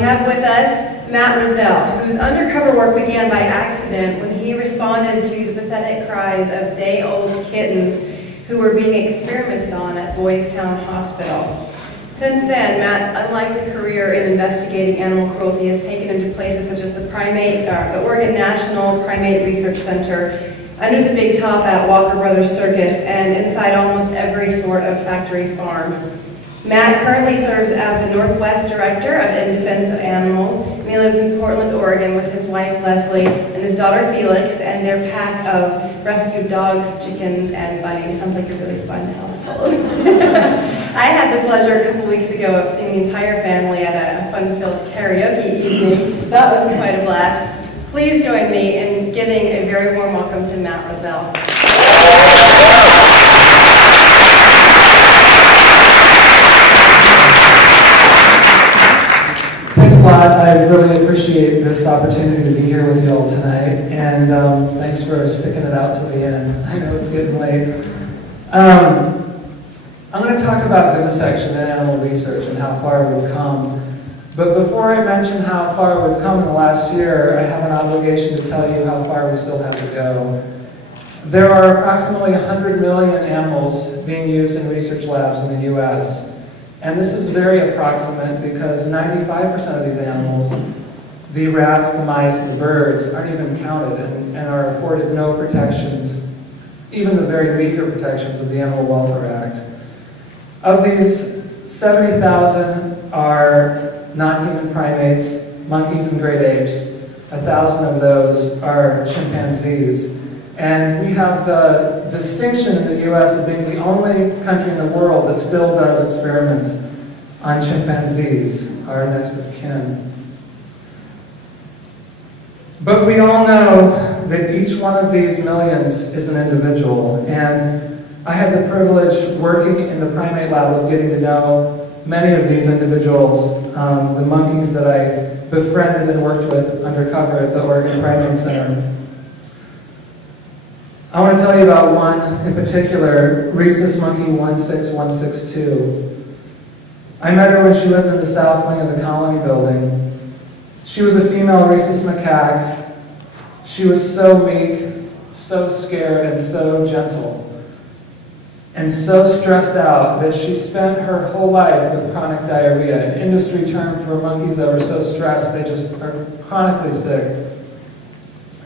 We have with us Matt Rossell, whose undercover work began by accident when he responded to the pathetic cries of day-old kittens who were being experimented on at Boys Town Hospital. Since then, Matt's unlikely career in investigating animal cruelty has taken him to places such as the Oregon National Primate Research Center, under the big top at Walker Brothers Circus, and inside almost every sort of factory farm. Matt currently serves as the Northwest Director in Defense of Animals, and he lives in Portland, Oregon with his wife Leslie and his daughter Felix and their pack of rescued dogs, chickens, and bunnies. Sounds like a really fun household. I had the pleasure a couple weeks ago of seeing the entire family at a fun-filled karaoke evening. That was quite a blast. Please join me in giving a very warm welcome to Matt Rossell. Thanks a lot. I really appreciate this opportunity to be here with you all tonight, and thanks for sticking it out to the end. I know it's getting late. I'm going to talk about vivisection and animal research and how far we've come. But before I mention how far we've come in the last year, I have an obligation to tell you how far we still have to go. There are approximately 100 million animals being used in research labs in the U.S. And this is very approximate because 95% of these animals, the rats, the mice, and the birds, aren't even counted and are afforded no protections, even the very meager protections of the Animal Welfare Act. Of these, 70,000 are non-human primates, monkeys and great apes. 1,000 of those are chimpanzees. And we have the distinction in the U.S. of being the only country in the world that still does experiments on chimpanzees, our next of kin. But we all know that each one of these millions is an individual, and I had the privilege working in the primate lab of getting to know many of these individuals, the monkeys that I befriended and worked with undercover at the Oregon Primate Center. I want to tell you about one in particular, rhesus monkey 16162. I met her when she lived in the south wing of the Colony building. She was a female rhesus macaque. She was so meek, so scared, and so gentle, and so stressed out that she spent her whole life with chronic diarrhea, an industry term for monkeys that were so stressed they just are chronically sick.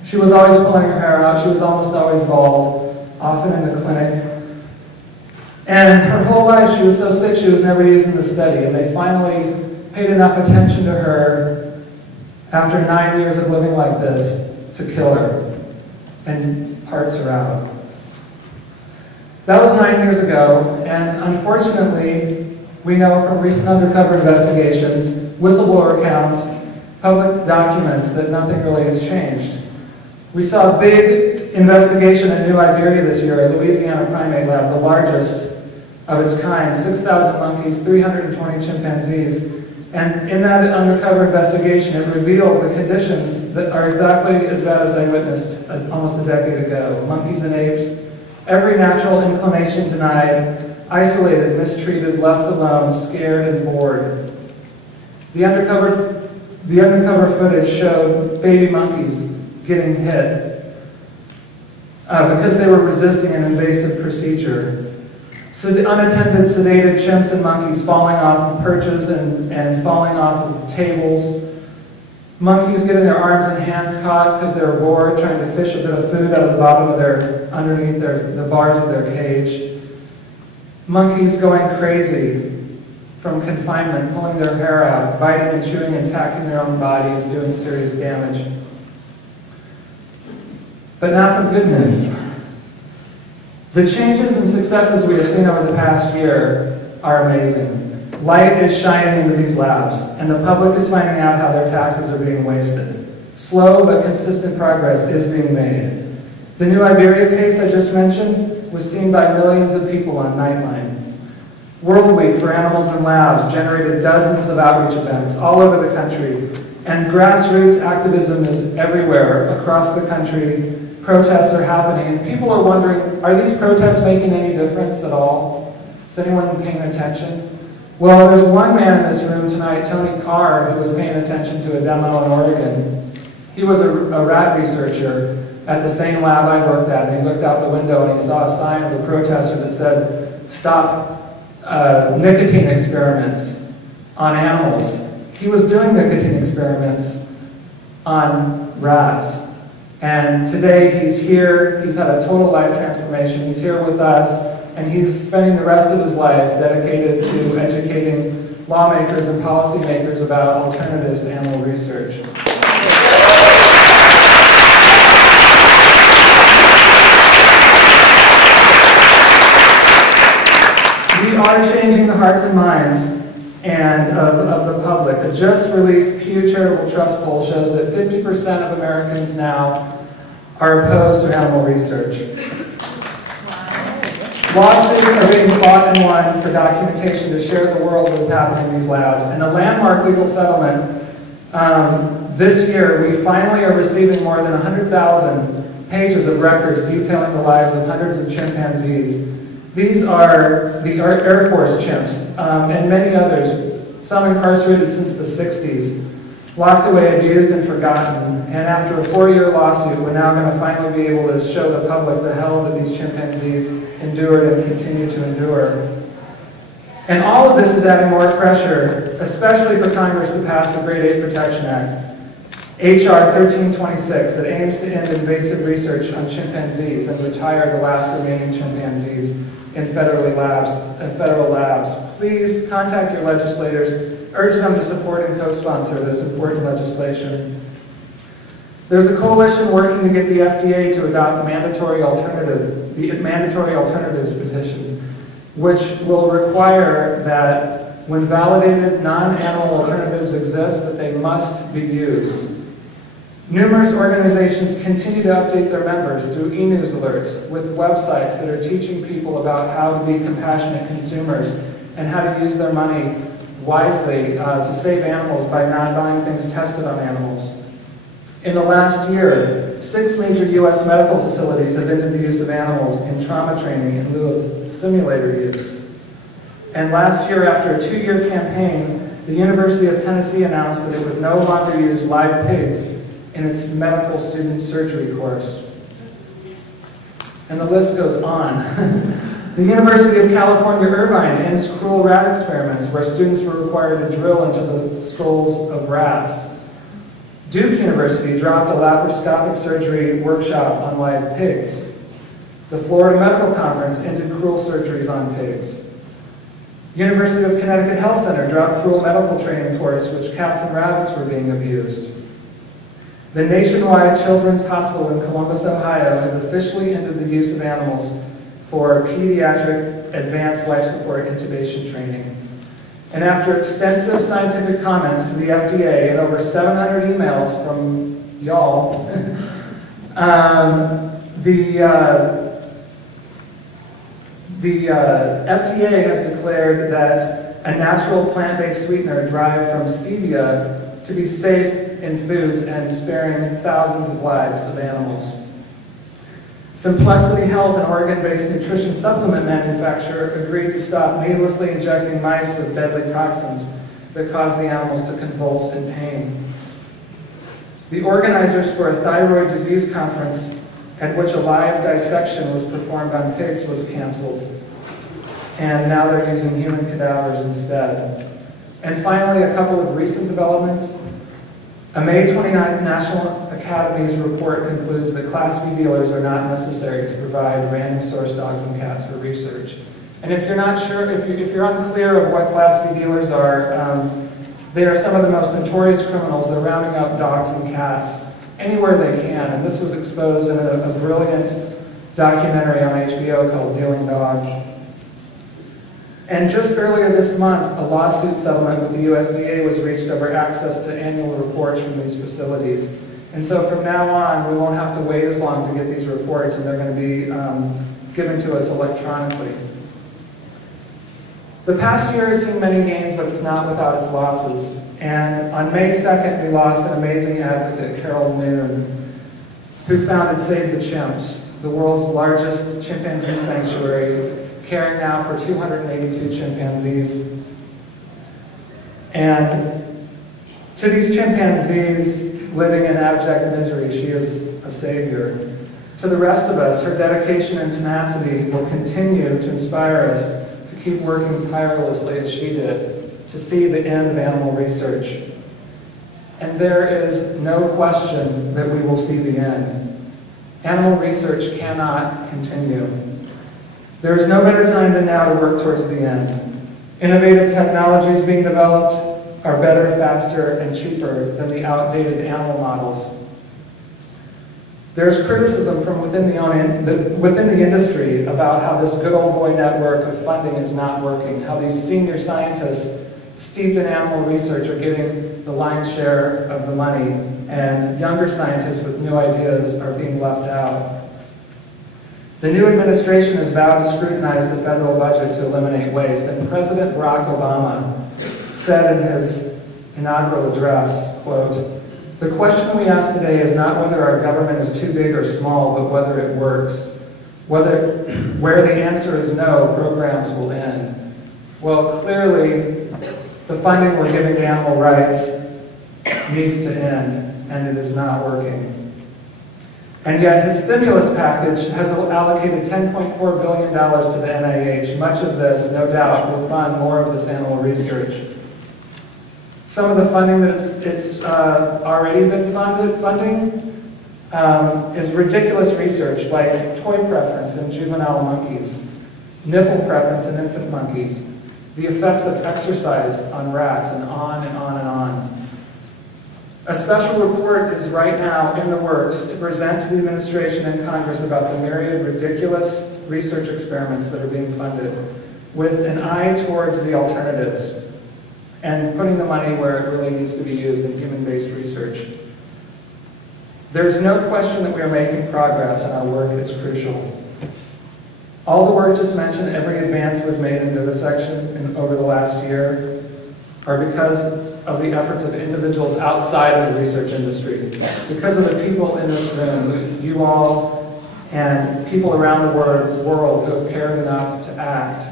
She was always pulling her hair out. She was almost always bald, often in the clinic. And her whole life she was so sick she was never used in the study, and they finally paid enough attention to her after 9 years of living like this to kill her and parts her out. That was 9 years ago, and unfortunately, we know from recent undercover investigations, whistleblower accounts, public documents, that nothing really has changed. We saw a big investigation in New Iberia this year at Louisiana Primate Lab, the largest of its kind, 6,000 monkeys, 320 chimpanzees, and in that undercover investigation, it revealed the conditions that are exactly as bad as I witnessed almost a decade ago. Monkeys and apes, every natural inclination denied, isolated, mistreated, left alone, scared, and bored. The undercover footage showed baby monkeys getting hit because they were resisting an invasive procedure. So the unattended, sedated chimps and monkeys falling off of perches and falling off of tables. Monkeys getting their arms and hands caught because they were bored, trying to fish a bit of food out of the bottom of underneath the bars of their cage. Monkeys going crazy from confinement, pulling their hair out, biting and chewing and attacking their own bodies, doing serious damage. But now for good news. The changes and successes we have seen over the past year are amazing. Light is shining into these labs, and the public is finding out how their taxes are being wasted. Slow but consistent progress is being made. The New Iberia case I just mentioned was seen by millions of people on Nightline. World Week for Animals in Labs generated dozens of outreach events all over the country, and grassroots activism is everywhere across the country. Protests are happening, and people are wondering, are these protests making any difference at all? Is anyone paying attention? Well, there's one man in this room tonight, Tony Carr, who was paying attention to a demo in Oregon. He was a rat researcher at the same lab I worked at, and he looked out the window and he saw a sign of a protester that said, "Stop nicotine experiments on animals." He was doing nicotine experiments on rats. And today he's here, he's had a total life transformation, he's here with us, and he's spending the rest of his life dedicated to educating lawmakers and policymakers about alternatives to animal research. We are changing the hearts and minds of the public. A just-released Pew Charitable Trust poll shows that 50% of Americans now are opposed to animal research. Lawsuits are being fought and won for documentation to share the world what is happening in these labs. And a landmark legal settlement this year, we finally are receiving more than 100,000 pages of records detailing the lives of hundreds of chimpanzees. These are the Air Force chimps and many others, some incarcerated since the 60s, locked away, abused, and forgotten. And after a 4-year lawsuit, we're now going to finally be able to show the public the hell that these chimpanzees endured and continue to endure. And all of this is adding more pressure, especially for Congress to pass the Grade 8 Protection Act, H.R. 1326, that aims to end invasive research on chimpanzees and retire the last remaining chimpanzees in federal labs. Please contact your legislators, urge them to support and co-sponsor this important legislation. There's a coalition working to get the FDA to adopt the mandatory alternatives petition, which will require that when validated non-animal alternatives exist, that they must be used. Numerous organizations continue to update their members through e-news alerts with websites that are teaching people about how to be compassionate consumers and how to use their money wisely to save animals by not buying things tested on animals. In the last year, 6 major U.S. medical facilities have ended the use of animals in trauma training in lieu of simulator use. And last year, after a 2-year campaign, the University of Tennessee announced that it would no longer use live pigs in its medical student surgery course. And the list goes on. The University of California, Irvine ends cruel rat experiments where students were required to drill into the skulls of rats. Duke University dropped a laparoscopic surgery workshop on live pigs. The Florida Medical Conference ended cruel surgeries on pigs. University of Connecticut Health Center dropped cruel medical training course which cats and rabbits were being abused. The Nationwide Children's Hospital in Columbus, Ohio has officially ended the use of animals for pediatric advanced life support intubation training. And after extensive scientific comments to the FDA and over 700 emails from y'all, the FDA has declared that a natural plant-based sweetener derived from stevia to be safe in foods and sparing thousands of lives of animals. Simplexity Health, an Oregon-based nutrition supplement manufacturer, agreed to stop needlessly injecting mice with deadly toxins that cause the animals to convulse in pain. The organizers for a thyroid disease conference at which a live dissection was performed on pigs was canceled, and now they're using human cadavers instead. And finally, a couple of recent developments. A May 29th National Academy's report concludes that Class B dealers are not necessary to provide random source dogs and cats for research. And if you're not sure, if you're unclear of what Class B dealers are, they are some of the most notorious criminals. They're rounding up dogs and cats anywhere they can. And this was exposed in a brilliant documentary on HBO called Dealing Dogs. And just earlier this month, a lawsuit settlement with the USDA was reached over access to annual reports from these facilities. And so from now on, we won't have to wait as long to get these reports, and they're going to be given to us electronically. The past year has seen many gains, but it's not without its losses. And on May 2nd, we lost an amazing advocate, Carol Noon, who founded Save the Chimps, the world's largest chimpanzee sanctuary, caring now for 282 chimpanzees. And to these chimpanzees living in abject misery, she is a savior. To the rest of us, her dedication and tenacity will continue to inspire us to keep working tirelessly as she did, to see the end of animal research. And there is no question that we will see the end. Animal research cannot continue. There is no better time than now to work towards the end. Innovative technologies being developed are better, faster, and cheaper than the outdated animal models. There's criticism from within the industry about how this good old boy network of funding is not working, how these senior scientists steeped in animal research are getting the lion's share of the money, and younger scientists with new ideas are being left out. The new administration has vowed to scrutinize the federal budget to eliminate waste, and President Barack Obama said in his inaugural address, quote, "The question we ask today is not whether our government is too big or small, but whether it works. Where the answer is no, programs will end." Well, clearly, the funding we're giving to animal rights needs to end, and it is not working. And yet, his stimulus package has allocated $10.4 billion to the NIH. Much of this, no doubt, will fund more of this animal research. Some of the funding that it's already been funding is ridiculous research, like toy preference in juvenile monkeys, nipple preference in infant monkeys, the effects of exercise on rats, and on and on and on. A special report is right now in the works to present to the administration and Congress about the myriad ridiculous research experiments that are being funded, with an eye towards the alternatives and putting the money where it really needs to be used in human-based research. There's no question that we are making progress, and our work is crucial. All the work just mentioned, every advance we've made in vivisection over the last year, are because of the efforts of individuals outside of the research industry, because of the people in this room, you all, and people around the world who have cared enough to act.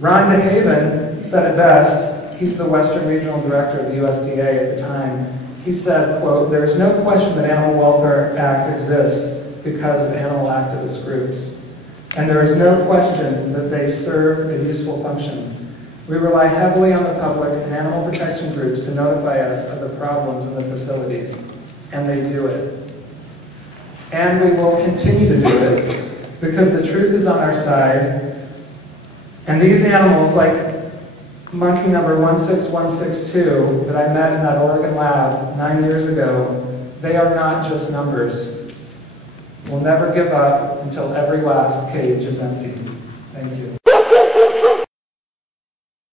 Ron DeHaven said it best. He's the Western Regional Director of the USDA at the time. He said, quote, "There is no question that Animal Welfare Act exists because of animal activist groups. And there is no question that they serve a useful function. We rely heavily on the public and animal protection groups to notify us of the problems in the facilities. And they do it. And we will continue to do it because the truth is on our side. And these animals, like monkey number 16162 that I met in that Oregon lab 9 years ago, they are not just numbers. We'll never give up until every last cage is empty." Thank you.